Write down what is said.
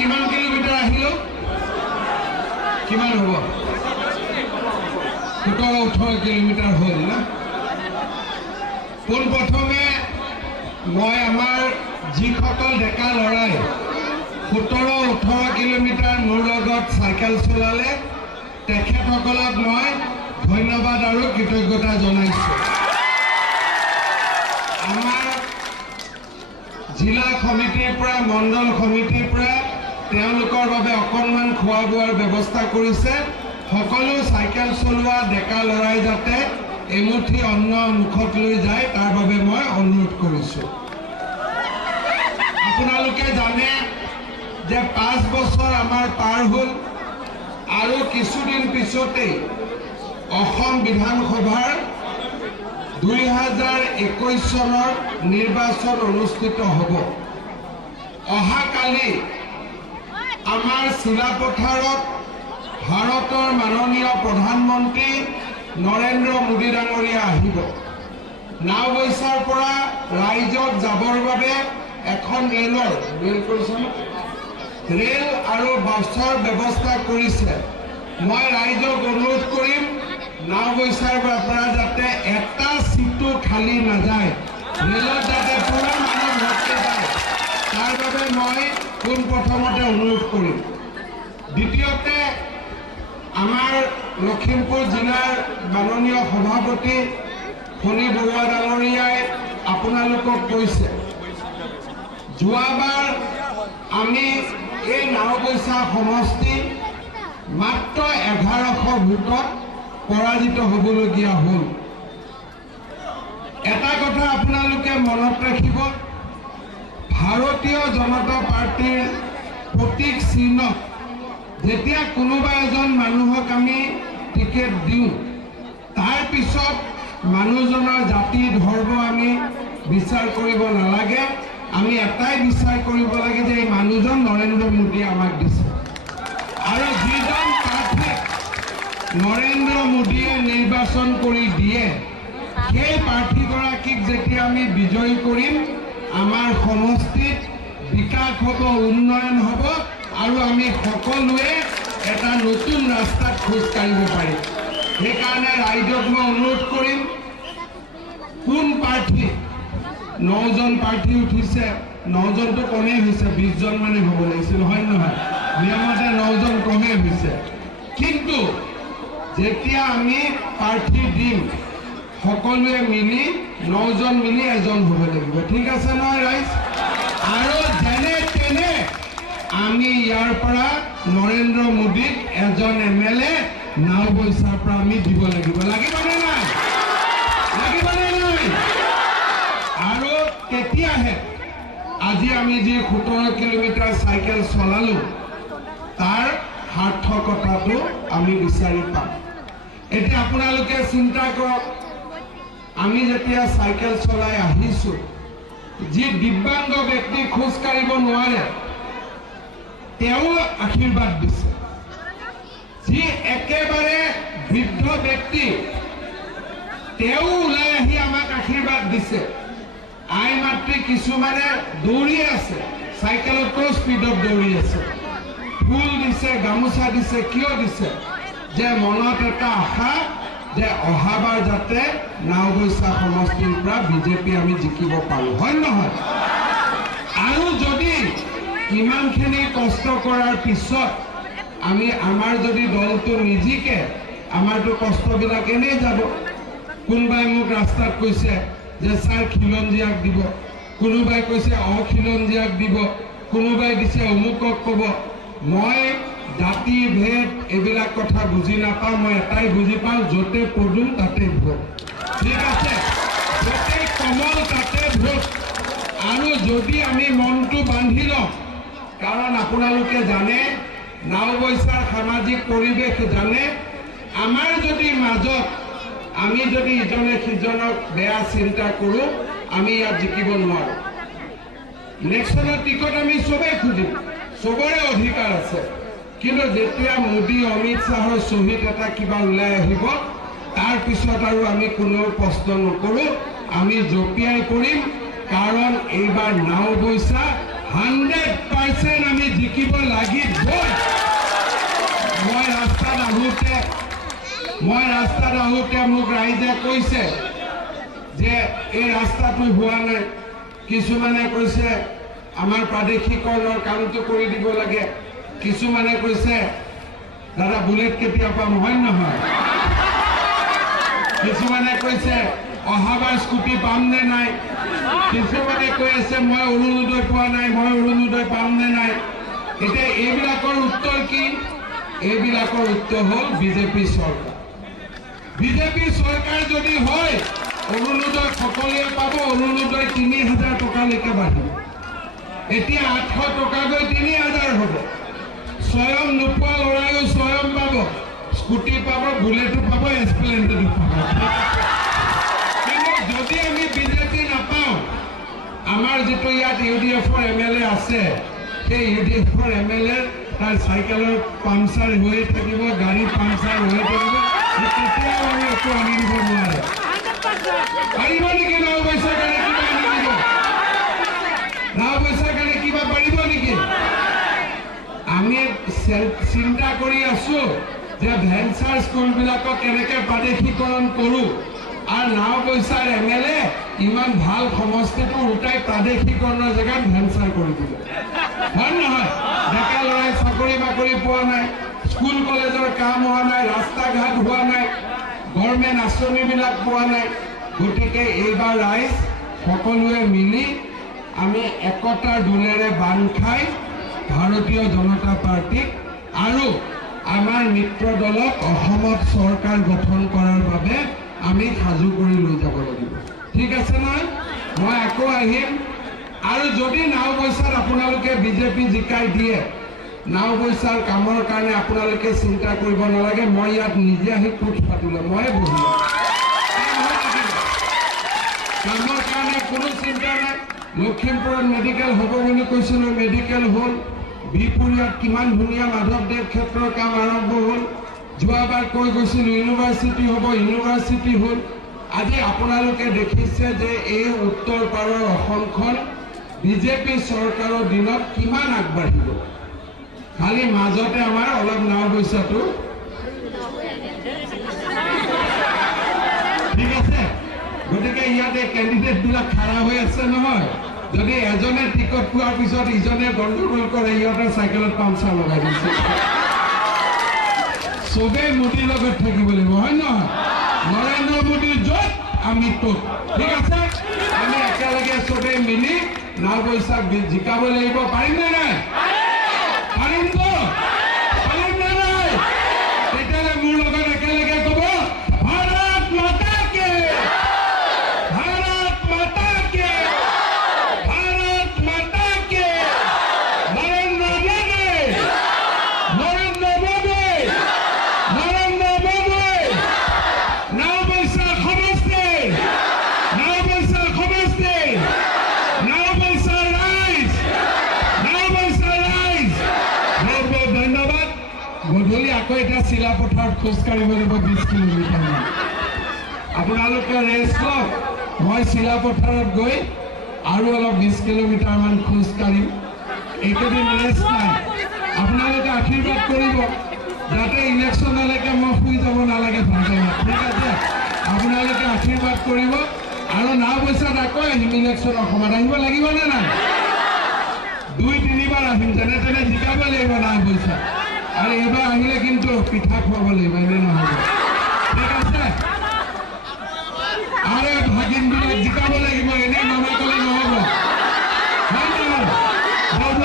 কিমান কিলোমিটাৰ আহিলো কিমান হ'ব 17-18 কিলোমিটাৰ হ'ল না পোনপ্ৰথমে মই আমাৰ যিসকল ডেকা লৰাই 17-18 কিলোমিটাৰ মোৰ লগত চাইকেল চলালে তেখেতসকলক মই ধন্যবাদ আৰু কৃতজ্ঞতা জনাইছোঁ আমাৰ জিলা সমিতিৰ পৰা মণ্ডল সমিতিৰ পৰা তেওঁলোকৰ বাবে অকণমান খোৱা বোৱাৰ ব্যৱস্থা কৰিছে সকলো চাইকেল চলোৱা ডেকা লৰাই যাতে এমুঠি অন্ন মুখত লৈ যায় তাৰ বাবে মই অনুৰোধ কৰিছোঁ আপোনালোকে জানে যে 5 বছৰ আমাৰ পাৰ হ'ল আৰু কিছুদিন পিছতেই অসম বিধানসভাৰ 2021 চনৰ নিৰ্বাচন অনুষ্ঠিত হ'ব অহাকালি আমাৰ চিলাপথাৰত ভাৰতৰ মাননীয় প্ৰধানমন্ত্ৰী নৰেন্দ্ৰ মোদী ডাঙৰীয়া আহিব নাওবৈচাৰ পৰা ৰাইজক যাবৰ বাবে এখন ৰেল আৰু বাছৰ ব্যৱস্থা কৰিছে মই ৰাইজক অনুৰোধ কৰিম নাওবৈচাৰ পৰা যাতে এটা সিটো খালি নাযায় ৰেলত যাতে পুৰা মানুহ ভৰ্তি যায় তাৰ বাবে মই পোনপ্ৰথমতে অনুৰোধ কৰিম দ্বিতীয়তে আমাৰ লখিমপুৰ জিলাৰ মাননীয় সভাপতি ফণী বৰুৱা ডাঙৰীয়াই আপোনালোকক কৈছে যোৱাবাৰ আমি এই নাওবৈচা সমষ্টি মাত্ৰ 1100 ভোটত পৰাজিত হ'বলগীয়া হ'ল এটা কথা আপোনালোকে মনত ৰাখিব ভাৰতীয় জনতা পাৰ্টিৰ প্ৰতীক চিহ্ন যেতিয়া কোনোবা এজন মানুহক আমি টিকেট দিওঁ তাৰ পিছত মানুহজনৰ জাতি ধৰ্ম আমি বিচাৰ কৰিব নালাগে আমি এটাই বিচাৰ কৰিব লাগে যে এই মানুহজন নৰেন্দ্ৰ মোদীয়ে আমাক দিছে আৰু যিজন প্ৰাৰ্থীক নৰেন্দ্ৰ মোদীয়ে নিৰ্বাচন কৰি দিয়ে সেই প্ৰাৰ্থীগৰাকীক যেতিয়া আমি বিজয়ী কৰিম আমাৰ সমষ্টিত বিকাশ হ'ব উন্নয়ন হ'ব আৰু আমি সকলোৱে এটা নতুন ৰাস্তাত খোজ কাঢ়িব পাৰিম সেইকাৰণে ৰাইজক মই অনুৰোধ কৰিম কোন প্ৰাৰ্থী 9জন প্ৰাৰ্থী উঠিছে 9জনটো কমেই হৈছে 20জন মানে হ'ব লাগিছিল হয় নহয় নিয়মতে 9জন কমেই হৈছে কিন্তু যেতিয়া আমি প্ৰাৰ্থী দিম সকলোৱে মিলি 9জন মিলি এজন হ'ব লাগিব ঠিক আছে নহয় ৰাইজ আৰু যেনে তেনে আমি ইয়াৰ পৰা নৰেন্দ্ৰ মোদীক এজন MLA নাওবৈচাৰ পৰা আমি দিব লাগিবনে নাই আৰু তেতিয়াহে আজি আমি যি 17 কিলোমিটাৰ চাইকেল চলালো তাৰ সাৰ্থকতাটো আমি বিচাৰি পাম এতিয়া আপোনালোকে চিন্তা কৰক আমি যেতিয়া চাইকেল চলাই আহিছোঁ যি দিব্যাংগ ব্যক্তি খোজ কাঢ়িব নোৱাৰে তেওঁ আশীৰ্বাদ দিছে যি একেবাৰে বৃদ্ধ ব্যক্তি তেওঁ ওলাই আহি আমাক আশীৰ্বাদ দিছে আই মাতৃ কিছুমানে দৌৰি আছে চাইকেলতকৈ স্পীডত দৌৰি আছে ফুল দিছে গামোচা দিছে কিয় দিছে যে মনত এটা আশা যে অহাবাৰ যাতে নাওবৈচা সমষ্টিৰ পৰা বিজেপি আমি জিকিব পাৰোঁ হয় নহয় আৰু যদি ইমানখিনি কষ্ট কৰাৰ পিছত আমি আমাৰ যদি দলটো নিজিকে আমাৰতো কষ্টবিলাক এনেই যাব কোনোবাই মোক ৰাস্তাত কৈছে যে স্যাৰ খিলঞ্জীয়াক দিব কোনোবাই কৈছে অখিলঞ্জীয়াক দিব কোনোবাই দিছে অমুকক ক'ব মই জাতি ভেদ এইবিলাক কথা বুজি নাপাওঁ মই এটাই বুজি পাওঁ য'তে পদুম তাতে ভোট ঠিক আছে য'তে কমল তাতে ভোট আৰু যদি আমি মনটো বান্ধি লওঁ কাৰণ আপোনালোকে জানে নাওবৈচাৰ সামাজিক পৰিৱেশ জানে আমাৰ যদি মাজত আমি যদি ইজনে সিজনক বেয়া চিন্তা কৰোঁ আমি ইয়াত জিকিব নোৱাৰোঁ ইলেকশ্যনৰ টিকট আমি চবেই খুজিম চবৰে অধিকাৰ আছে কিন্তু যেতিয়া মোদী অমিত শ্বাহৰ চহীত এটা কিবা ওলাই আহিব তাৰ পিছত আৰু আমি কোনো প্ৰশ্ন নকৰোঁ আমি জপিয়াই কৰিম কাৰণ এইবাৰ নাওবৈচা 100% আমি জিকিব লাগিবই। মই ৰাস্তাত আহোঁতে মোক ৰাইজে কৈছে যে এই ৰাস্তাটো হোৱা নাই, কিছুমানে কৈছে আমাৰ প্ৰাদেশিকৰণৰ কামটো কৰি দিব লাগে, কিছুমানে কৈছে দাদা বুলেট কেতিয়া পাম, হয় নহয়, কিছুমানে কৈছে অহাবাৰ স্কুটি পাম নে নাই, কিছুমানে কৈ আছে মই অৰুণোদয় পোৱা নাই, মই অৰুণোদয় পাম নে নাই। এতিয়া এইবিলাকৰ উত্তৰ কি? এইবিলাকৰ উত্তৰ হ'ল বিজেপি চৰকাৰ। বিজেপি চৰকাৰ যদি হয় অৰুণোদয় সকলোৱে পাব, অৰুণোদয় 3000 টকালৈকে বাঢ়িব। এতিয়া 800 টকা গৈ 3000 হ'ব। স্বয়ং নোপোৱা ল'ৰাইও স্বয়ং পাব, স্কুটি পাব, বুলেটো পাব, এক্সপ্লেণ্ডেডো পাব। কিন্তু যদি আমি বিজেপি নাপাওঁ, আমাৰ যিটো ইয়াত UDF-ৰ MLA আছে, সেই UDF-ৰ MLA তাৰ চাইকেলৰ পাংচাৰ হৈয়ে থাকিব, গাড়ী পাংচাৰ হৈয়ে থাকিব, তেতিয়াও আমি একো আনি দিব নোৱাৰে। পাৰিব নেকি নাও পইচাৰ কাৰণে কিবা আনি দিব? নাও পইচাৰ কাৰণে কিবা পাৰিব নেকি? আমি চিন্তা কৰি আছো যে ভেঞ্চাৰ স্কুলবিলাকক কেনেকৈ প্ৰাদেশিকৰণ কৰোঁ, আৰু নাও পইচাৰ MLA ইমান ভাল সমষ্টিটো উল্টাই প্ৰাদেশিকৰণৰ জেগাত ভেঞ্চাৰ কৰি দিব, হয় নহয়? ডেকা ল'ৰাই চাকৰি বাকৰি পোৱা নাই, স্কুল কলেজৰ কাম হোৱা নাই, ৰাস্তা ঘাট হোৱা নাই, গভৰ্ণমেণ্ট আঁচনিবিলাক পোৱা নাই। গতিকে এইবাৰ ৰাইজ সকলোৱে মিলি আমি একতাৰ দোলেৰে বান্ধ খাই ভাৰতীয় জনতা পাৰ্টিক আৰু আমাৰ মিত্ৰ দলক অসমত চৰকাৰ গঠন কৰাৰ বাবে আমি সাজু কৰি লৈ যাব লাগিব। ঠিক আছে নহয়? মই আকৌ আহিম, আৰু যদি নাও পইচাত আপোনালোকে বিজেপি জিকাই দিয়ে, নাও পইচাৰ কামৰ কাৰণে আপোনালোকে চিন্তা কৰিব নালাগে, মই ইয়াত নিজে আহি কোচ পাতিলে মই বহিম, কামৰ কাৰণে কোনো চিন্তা নাই। লখিমপুৰত মেডিকেল হ'ব বুলি কৈছিলোঁ, মেডিকেল হ'ল। বিহপুৰীয়াত কিমান ধুনীয়া মাধৱদেৱ ক্ষেত্ৰৰ কাম আৰম্ভ হ'ল। যোৱাবাৰ কৈ গৈছিলোঁ ইউনিভাৰ্চিটি হ'ব, ইউনিভাৰ্চিটি হ'ল। আজি আপোনালোকে দেখিছে যে এই উত্তৰ পাৰৰ অসমখন বিজেপি চৰকাৰৰ দিনত কিমান আগবাঢ়িব। খালি মাজতে আমাৰ অলপ নাও পইচাটো ঠিক আছে। গতিকে ইয়াতে কেণ্ডিডেটবিলাক খাৰা হৈ আছে নহয়, যদি এজনে টিকট পোৱাৰ পিছত ইজনে গণ্ডগোল কৰে, ইহঁতৰ চাইকেলত পাংচাৰ লগাই দিছে। চবেই মোদীৰ লগত থাকিব লাগিব, হয় নহয়? নৰেন্দ্ৰ মোদীৰ য'ত আমি ত'ত, ঠিক আছে? আমি একেলগে চবেই মিলি নাও পইচাক জিকাব লাগিব। পাৰিম নে নাই? পাৰিমতো? পাৰিম নে নাই? তেতিয়াহ'লে মোৰ লগত একেলগে ক'ব ভাৰত মাতা কে, ভাৰত মাতা কে, ভাৰত মাতা কে, নৰেন্দ্ৰ মোদী, নৰেন্দ্ৰ মোদী, নৰেন্দ্ৰ মোদী। নাও পইচা সমষ্টি, নাও পইচা সমষ্টি, নাও পইচা ৰাইজ, নাও পইচা ৰাইজ। বহুত বহুত ধন্যবাদ। গধূলি আকৌ এতিয়া চিলাপথাৰত খোজ কাঢ়িব লাগিব 20 কিলোমিটাৰমান। আপোনালোকে ৰেষ্ট লওক, মই চিলাপথাৰত গৈ আৰু অলপ 20 কিলোমিটাৰমান খোজ কাঢ়িম। এইকেইদিন ৰেষ্ট নাই। আপোনালোকে আশীৰ্বাদ কৰিব যাতে ইলেকশ্যনলৈকে মই শুই যাব নালাগে ভালকৈ, ঠিক আছে? আপোনালোকে আশীৰ্বাদ কৰিব, আৰু নাও পইচাত আকৌ আহিম ইলেকশ্যনৰ সময়ত। আহিব লাগিবনে নাই? 2-3 বাৰ আহিম, যেনে তেনে জিকাব লাগিব নাও পইচা। আৰু এইবাৰ আহিলে কিন্তু পিঠা খুৱাব লাগিব, এনে নহ'ব।